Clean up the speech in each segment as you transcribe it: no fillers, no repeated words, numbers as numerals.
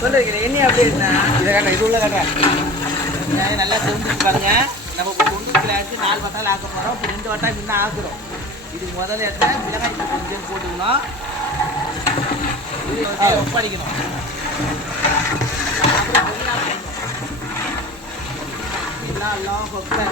சொல்லிருக்கிறேன் என்ன அப்படி இருந்தா இதை காட்டுறேன், இது உள்ள காட்டுறேன். நல்லா செஞ்சுட்டு பாருங்க. நம்ம இப்போ 1 கிலோ ஆச்சு 4 வட்டால் ஆக்க போகிறோம். இப்போ 2 வட்டால் முன்ன ஆக்குறோம். இதுக்கு முதல்ல எடுத்து மிளகாய் கொஞ்சம் போட்டுக்கணும். இது ஒப்படைக்கணும். எல்லாம் கொப்பை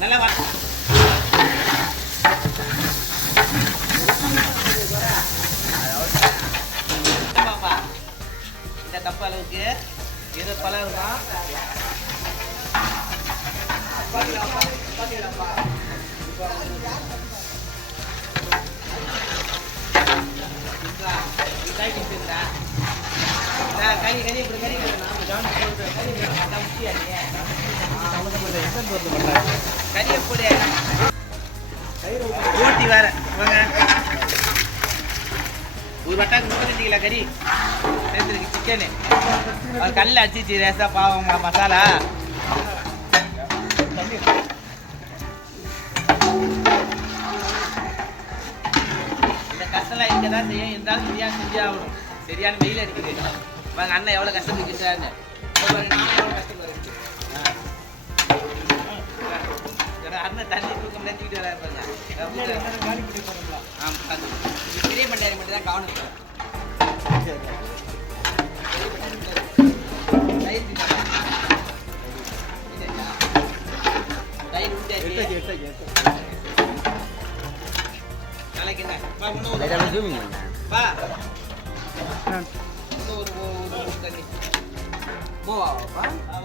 நல்லா இந்த கப் அளவுக்கு இது பழம் இருக்கும். ஊட்டி வேற ஒரு வட்டாக்கு 32 கிலோ கறி சேர்த்துருக்கு. சிக்கனு அது கல்லில் அடிச்சிச்சு ரேசா பாவம் மசாலா. இந்த கஷ்டம்லாம் இங்கே தான் செய்யும். இருந்தாலும் சரியாக செஞ்சு ஆகணும். சரியான வெயில் அடிக்குது. வாங்க அண்ணன் எவ்வளோ கஷ்டப்பட்டு கிட்டாங்க. நானும் எவ்வளோ கஷ்டப்படுறேன். அண்ணன் தண்ணி தூக்க நினைச்சிக்கிட்டு வராங்க. ஆமாம், பெரிய பண்டாரி மட்டும் தான் கவனம். நாளைக்கு என்ன வா ஒரு தண்ணி போவா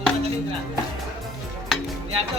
தண்ணி நீ அடுத்த